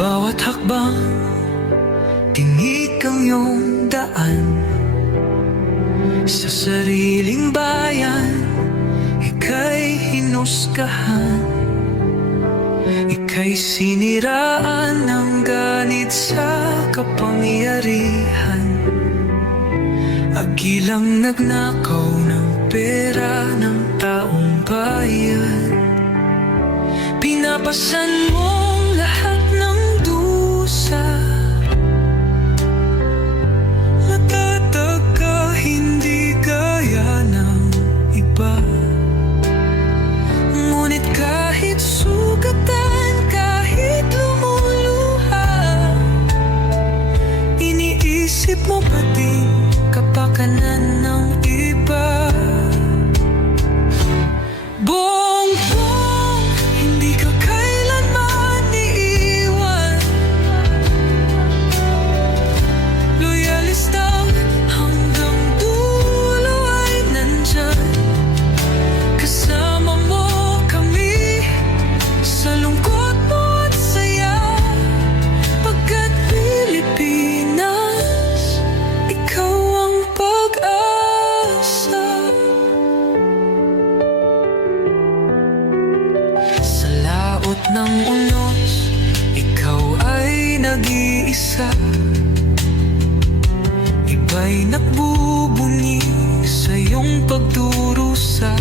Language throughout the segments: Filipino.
Bawat hakbang, tinig ang iyong daan. Sa sariling bayan, ika'y hinusgahan. Ika'y siniraan ng ganit sa kapangyarihan. Agilang nagnakaw ng pera ng taong bayan. Pinapasan mong lahat ng dusa. Matatag ka, hindi gaya ng iba. Ngunit kahit sugatan, kahit lumuluha, iniisip mo pa din kapakanan ng iba. Bongbong, hindi ka kailanman iiwan. Loyalista hanggang dulo ay nandyan. Kasama mo kami sa lungkot mo at saya. Pagkat Pilipinas, ikaw ang pag-asa. Sa laot ng unos, ikaw ay nag-iisa. Iba'y nagbubunyi sa iyong pagdurusa.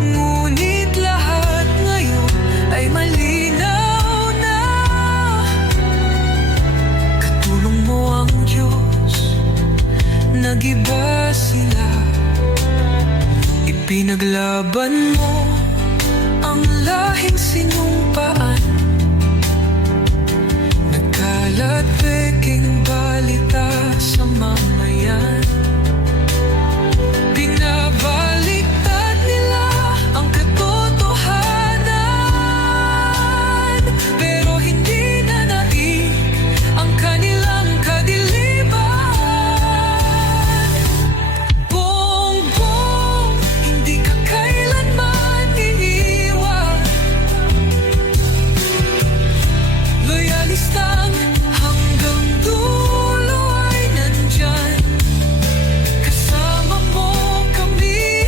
Ngunit lahat ngayon ay malinaw na. Katulong mo ang Diyos, nag-iba sila. Ipinaglaban mo ang lahing sinumpaan. Nagkalat peking balita sa mamayan. Binabaliktad nila ang katotohanan, pero hindi na naig ang kanilang kadiliman. Bongbong, hindi ka kailanman iiwan. Loyalistang hanggang dulo ay nandyan. Kasama mo kami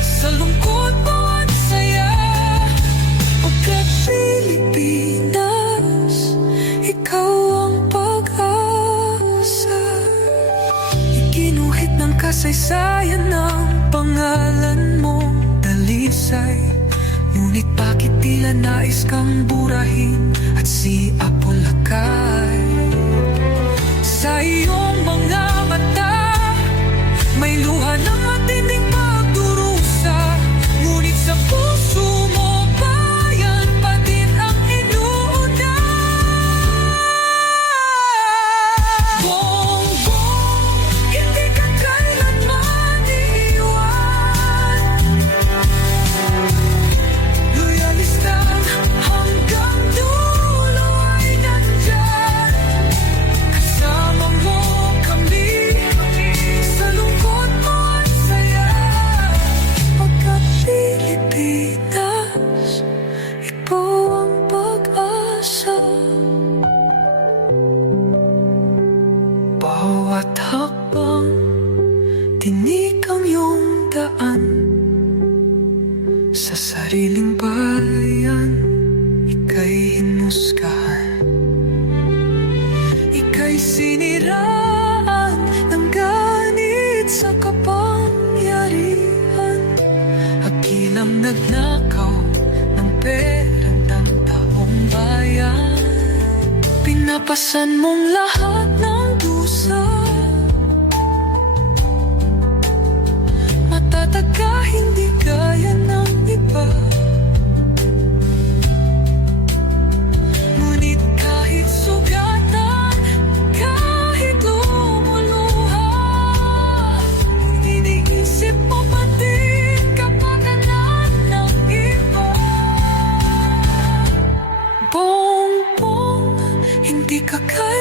sa lungkot mo at saya. Pagkat Pilipinas, ikaw ang pag-asa. Iginuhit ng kasaysayan ng pangalan mong dalisay. Ngunit bakit tila nais kang burahin at siapolakay? Sa iyong mga mata, may luha ng matinding pagdurusa. Ngunit sa puso mo, bayan pa din ang inuuna. Bongbong, hindi ka kailanman iiwan. Loyalista hanggang dulo ay nandyan. Kasama mo kami sa lungkot mo at saya. Pagkat Pilipinas, ikaw ang pag-asa. Bawat hakbang, tinig ang iyong daan. Sa sariling bayan, ika'y hinusgahan. Ika'y siniraan ng ganit sa kapangyarihan. Agilang nagnakaw ng pera ng taong bayan. Pinapasan mong lahat ng dusa. Matatag ka, hindi gaya ng iba. Ngunit kahit sugatan, kahit lumuluha, iniisip mo pa din kapakanan ng iba. Bongbong, hindi ka kaya